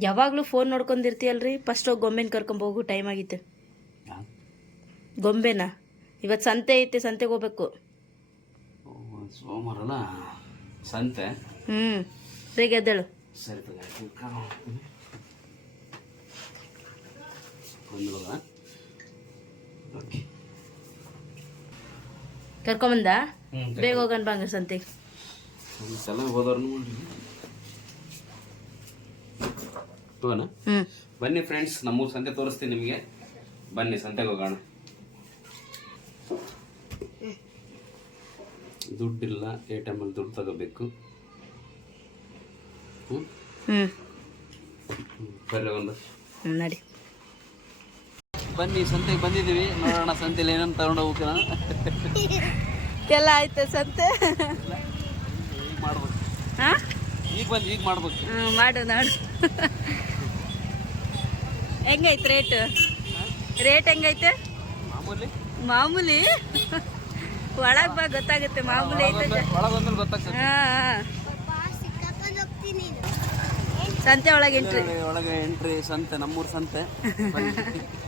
ಯಾವಾಗಲೂ phone ನೋಡ್ಕೊಂಡಿರ್ತೀಯಲ್ರಿ? First ಹೋಗಿ ಗೊಂಬೆನ ಕರ್ಕೊಂಡ್ ಹೋಗು ಟೈಮ್ ಆಗಿತ್ತು. ಗೊಂಬೆನ? ಇವತ್ತು ಸಂತೆ ಐತೆ ಸಂತೆಗೆ ಹೋಗ್ಬೇಕು. ಸೋಮವಾರಲ್ಲ ಸಂತೆ? ಹ್ಞೂ ಬೇಗ ಎದ್ದೇಳು. ಸರಿ ಕರ್ಕೊಂಬಂದ ಬೇಗ ಹೋಗೋಣ ಬಾಂಗ ಸಂತೆಗೆ. ಒಂದ್ಸಲ ಹೋಗೋಣ ಬನ್ನಿ ಫ್ರೆಂಡ್ಸ್ ನಮ್ಮೂರು ಸಂತೆ ತೋರಿಸ್ತೀನಿ ನಿಮಗೆ. ಬನ್ನಿ ಸಂತೆಗೆ ಹೋಗೋಣ. ದುಡ್ಡಿಲ್ಲ ಎ ಟೈಮಲ್ಲಿ ದುಡ್ಡು ತಗೋಬೇಕು. ಹ್ಞೂ ಹ್ಞೂ ಬರ್ರಿ ಒಂದು. ನಡಿ. ಬನ್ನಿ ಸಂತೆಗೆ ಬಂದಿದ್ದೀವಿ. ನೋಡೋಣ ಸಂತೆಲಿ ಏನಂತ ತಗೊಂಡು ಹೋಗ್ತೀನ ಎಲ್ಲ ಆಯ್ತು ಸಂತೆ. ಮಾಡ್ಬೇಕು. ಈಗ ಬಂದು ಈಗ ಮಾಡ್ಬೇಕು. ಹ್ಞೂ ಮಾಡು ನಾಡು. ಹೆಂಗೈತೆ ರೇಟ್ ರೇಟ್ ಹೆಂಗೈತೆ? ಮಾಮೂಲಿ. ಮಾಮೂಲಿ? ಒಳಗೆ ಬಾ ಗೊತ್ತಾಗುತ್ತೆ ಮಾಮೂಲಿ ಐತೆ ಒಳಗೊಂದ್ರೆ ಗೊತ್ತಾಗ್ತದೆ. ಹಾ. ಸಂತೆ ಒಳಗೆ ಎಂಟ್ರಿ ಒಳಗೆ ಎಂಟ್ರಿ ಸಂತೆ ನಮ್ಮೂರು ಸಂತೆ.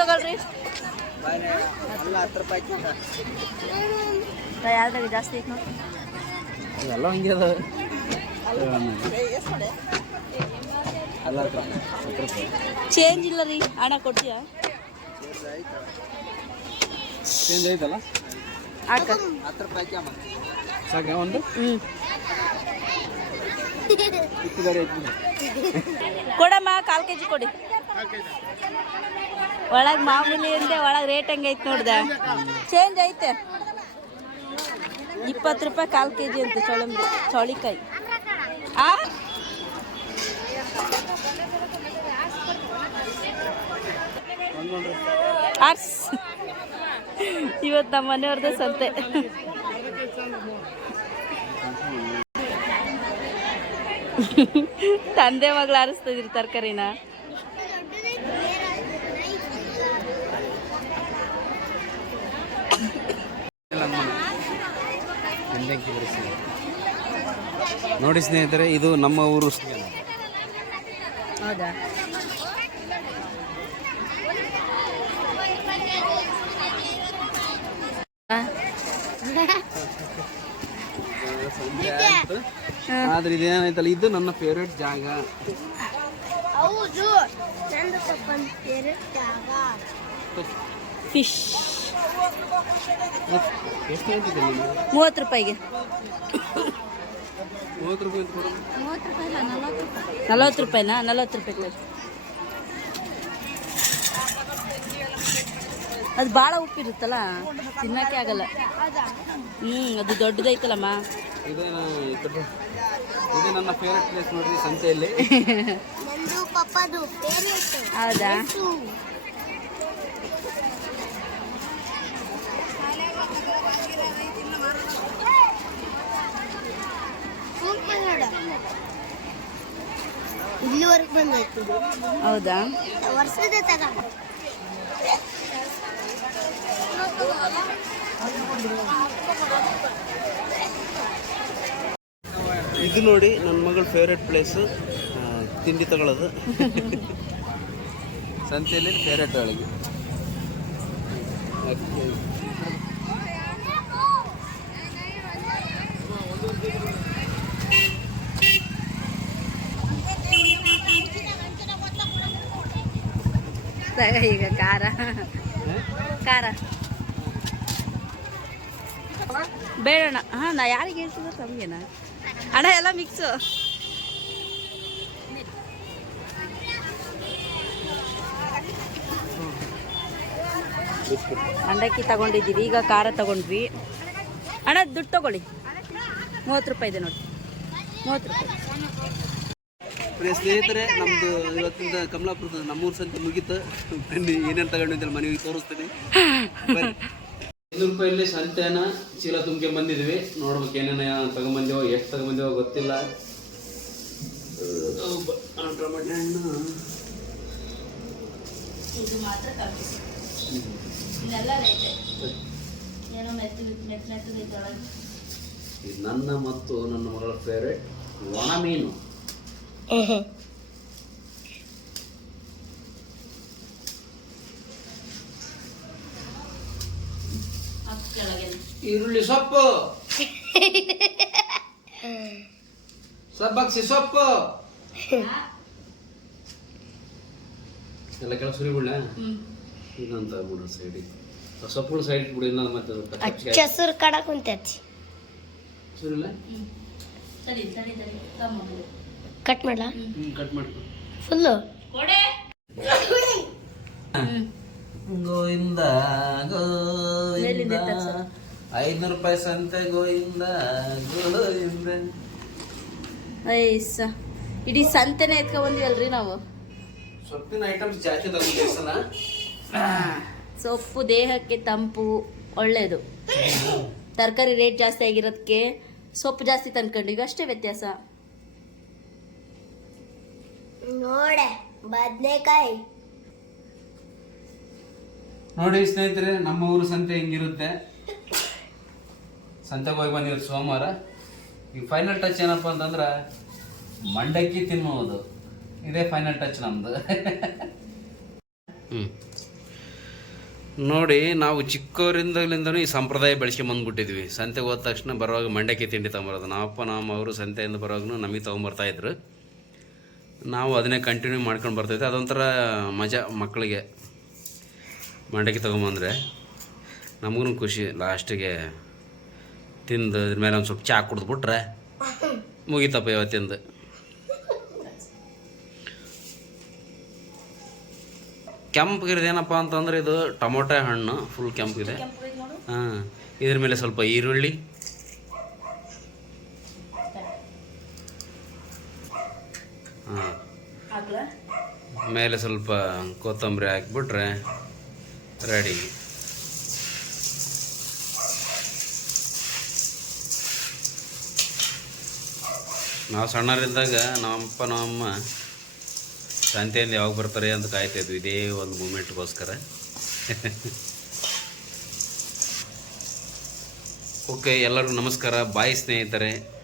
ತಗೊಳ್ರಿ. ಯಾವ್ದಾಗ ಜಾಸ್ತಿ ಐತೆ ನೋಡಿ. ಎಲ್ಲ ಹಂಗೆ ಅದ ಅಲ್ಲ ಚೇಂಜ್ ಇಲ್ಲ ರೀ ಹಣ ಕೊಡ್ತೀಯಾ? ಚೇಂಜ್ ಐತಲ್ಲ? ಹತ್ತು ರೂಪಾಯಿ ಸಾಕ ಒಂದು? ಹ್ಞೂ ಕೊಡಮ್ಮ ಕಾಲು ಕೆ ಜಿ ಕೊಡಿ ಒಳಗೆ ಮಾಮೂಲಿ ಅಂದೆ ಒಳಗೆ ರೇಟ್ ಹೆಂಗೈತೆ ನೋಡ್ದೆ? ಚೇಂಜ್ ಐತೆ. ಇಪ್ಪತ್ತು ರೂಪಾಯಿ ಕಾಲು ಕೆ ಜಿ ಅಂತೆ ಚೊಳಂಬಿ ಚೌಳಿಕಾಯಿ. ಆ? ಆರ್ಸ್ ಇವತ್ತು ನಮ್ಮ ಮನೆಯವ್ರದ್ದೇ ಸಂತೆ. ತಂದೆ ಮಗಳು ಆರಿಸ್ತಿದ್ರಿ ತರಕಾರಿನ. ನೋಡಿ ಸ್ನೇಹಿತರೆ ಇದು ನಮ್ಮ ಊರು ಹೌದಾ? ಆದ್ರೆ ಇದೇನಾಯ್ತಲ್ಲ ಇದು ನನ್ನ ಫೇವ್ರೇಟ್ ಜಾಗ. ಹೌದು. ಚಂದ ಜಾಗ. ಫಿಶ್ ಮೂವತ್ತು ರೂಪಾಯಿಗೆ. ನಲವತ್ತು ರೂಪಾಯಿನಾ? ನಲವತ್ತು ರೂಪಾಯಿ. ಅದು ಭಾಳ ಉಪ್ಪಿರುತ್ತಲ್ಲ? ತಿನ್ನಕ್ಕೆ ಆಗಲ್ಲ. ಹ್ಞೂ ಅದು ದೊಡ್ಡದೈತಲ್ಲಮ್ಮ. ಇದು ನನ್ನ ಫೇವ್ರೆಟ್ ಪ್ಲೇಸ್ ನೋಡ್ರಿ ಸಂತೆಯಲ್ಲಿ. ಹೌದಾ? ಇಲ್ಲಿವರೆಗೆ ಬಂದಾಯ್ತು ಹೌದಾ? ವರ್ಷದ ತಗ ಇದು ನೋಡಿ ನನ್ನ ಮಗಳ ಫೇವ್ರೇಟ್ ಪ್ಲೇಸು ತಿಂಡಿ ತಗೊಳ್ಳೋದು ಸಂತೆಯಲ್ಲಿ ಫೇವ್ರೇಟ್ ಒಳಗೆ ತಗ ಈಗ ಖಾರ. ಖಾರ. ಬೇಡಣ್ಣ. ಹಾಂ, ನಾ ಯಾರಿಗೆ ಹೇಳ್ತಿದ್ದೆ ತಮಗೇನ ಅಣ್ಣ, ಎಲ್ಲ ಮಿಕ್ಸು ಮಂಡಕ್ಕಿ ತಗೊಂಡಿದ್ದೀವಿ, ಈಗ ಖಾರ ತಗೊಂಡ್ವಿ. ಅಣ್ಣ, ದುಡ್ಡು ತಗೊಳ್ಳಿ. ಮೂವತ್ತು ರೂಪಾಯಿ ಇದೆ ನೋಡಿ. ಮೂವತ್ತು ರೂಪಾಯಿ. ಪ್ರಿಯ ಸ್ನೇಹಿತರೆ ನಮ್ದು ಇವತ್ತಿಂದ ಕಮಲಾಪುರದ ನಮ್ಮೂರು ಸಂತೆ ಮುಗೀತು. ಬನ್ನಿ ಏನೇನು ತಗೊಂಡಿದ್ದಲ್ಲಿ ಮನೆಗೆ ತೋರಿಸ್ತೀನಿ. ಐನೂರು ರೂಪಾಯಲ್ಲಿ ಸಂತೆನ ಚೀಲ ತುಂಬಿಕೆ ಬಂದಿದ್ವಿ. ನೋಡ್ಬೇಕು ಏನೇನ ತಗೊಂಬಂದೇವೋ ಎಷ್ಟು ತಗೊಂಬಂದೇವೋ ಗೊತ್ತಿಲ್ಲ. ಆ, ಟೊಮೆಟೊ ಹಣ್ಣು. ಇದು ಮಾತ್ರ ಏನೋ ಮೆತ್ತು ಮೆತ್ತು ನನ್ನ ಮತ್ತು ನನ್ನ ಮಗಳ ಫೇವ್ರೇಟ್ ಒಣ ಮೀನು. ಈರುಳ್ಳಿ ಸೊಪ್ಪು. ಸಬ್ಬಕ್ಸಿ ಸೊಪ್ಪು. ಎಲ್ಲ ಕೆಳಗೆ ಸುರಿ ಬಿಡ್ಲ? ಹ್ಞೂ ಇನ್ನೊಂದು ಬಿಡು ಸೈಡಿಗೆ ಸೊಪ್ಪುಗಳು ಸೈಡ್ ಬಿಡು ಇನ್ನೊಂದು ಮತ್ತೆ ಅದು ಕಚ್ಚ- ಹಚ್ಚ ಹಸಿರು ಕಡಕ್ ಕುಂತೈತಿ ಸುರಿಲ್ಲ ಸರಿ ಸರಿ ಸರಿ. ತಮ್ಮ ಕಟ್ ಮಾಡ್ಲಾ? ಕಟ್ ಮಾಡ್ಕೊ. ಫುಲ್ಲು ಕೊಡೆ. ಗೋವಿಂದ ಗೋವಿಂದ. ಐನೂರು ರೂಪಾಯಿ ಸಂತೆ ಗೋವಿಂದ ಗೋವಿಂದ. ಐಸ ಇಡೀ ಸಂತೆನೇ ಎತ್ಕೊ ಬಂದಿವಲ್ರಿ ನಾವು. ಸೊಪ್ಪಿನ ಐಟಮ್ಸ್ ಜಾಸ್ತಿ ಸಲ ಸೊಪ್ಪು ದೇಹಕ್ಕೆ ತಂಪು ಒಳ್ಳೆಯದು ತರಕಾರಿ ರೇಟ್ ಜಾಸ್ತಿ ಆಗಿರೋದಕ್ಕೆ ಸೊಪ್ಪು ಜಾಸ್ತಿ ತಂದ್ಕೊಂಡಿವಿ ಅಷ್ಟೇ ವ್ಯತ್ಯಾಸ. ನೋಡೆ ಬದ್ನೆಕಾಯಿ. ನೋಡಿ ಸ್ನೇಹಿತರೆ ನಮ್ಮ ಊರು ಸಂತೆ ಹಿಂಗಿರುತ್ತೆ. ಸಂತೆಗೆ ಹೋಗಿ ಬಂದಿರೋ ಸೋಮವಾರ. ಈ ಫೈನಲ್ ಟಚ್ ಏನಪ್ಪ ಅಂತಂದ್ರೆ ಮಂಡಕ್ಕಿ ತಿನ್ನುವುದು. ಇದೇ ಫೈನಲ್ ಟಚ್ ನಮ್ಮದು ಹ್ಞೂ ನೋಡಿ ನಾವು ಚಿಕ್ಕವರಿಂದಲಿಂದನೂ ಈ ಸಂಪ್ರದಾಯ ಬೆಳೆಸ್ಕೊಂಬಂದ್ಬಿಟ್ಟಿದ್ವಿ ಸಂತೆಗೆ ಹೋದ ತಕ್ಷಣ ಬರುವಾಗ ಮಂಡಕ್ಕಿ ತಿಂಡಿ ತೊಗೊಂಬರೋದು. ಅಪ್ಪ ನಮ್ಮ ಅವರು ಸಂತೆಯಿಂದ ಬರುವಾಗ ನಮಗೆ ತೊಗೊಂಬರ್ತಾ ಇದ್ರು. ನಾವು ಅದನ್ನೇ ಕಂಟಿನ್ಯೂ ಮಾಡ್ಕೊಂಡು ಬರ್ತೈತೆ ಅದೊಂಥರ ಮಜಾ ಮಕ್ಕಳಿಗೆ. ಮಂಡಕ್ಕಿ ತೊಗೊಂಬಂದರೆ ನಮಗೂ ಖುಷಿ. ಲಾಸ್ಟಿಗೆ ತಿಂದು ಅದ್ರ ಮೇಲೆ ಒಂದು ಸ್ವಲ್ಪ ಚಹಾ ಕುಡಿದ್ಬಿಟ್ರೆ ಮುಗಿತಪ್ಪ ಇವತ್ತಿಂದು ಕೆಂಪಗಿರೋದು ಏನಪ್ಪ ಅಂತಂದ್ರೆ ಇದು ಟೊಮೊಟೊ ಹಣ್ಣು ಫುಲ್ ಕೆಂಪಗಿದೆ. ಹಾಂ ಇದ್ರ ಮೇಲೆ ಸ್ವಲ್ಪ ಈರುಳ್ಳಿ ಹಾಂ ಆಗ್ಲಾ ಮೇಲೆ ಸ್ವಲ್ಪ ಕೊತ್ತಂಬರಿ ಹಾಕಿಬಿಟ್ರೆ ರೆಡಿ ನಾವು ಸಣ್ಣರಿದ್ದಾಗ ನಮ್ಮಪ್ಪ, ನಮ್ಮಮ್ಮ ಸಂತೆಯಿಂದ ಯಾವಾಗ ಬರ್ತಾರೆ ಅಂತ ಕಾಯ್ತಾಯಿದ್ವಿ ಇದೇ ಒಂದು ಮೂಮೆಂಟ್ಗೋಸ್ಕರ. ಓಕೆ ಎಲ್ಲರಿಗೂ ನಮಸ್ಕಾರ. ಬಾಯಿ ಸ್ನೇಹಿತರೆ.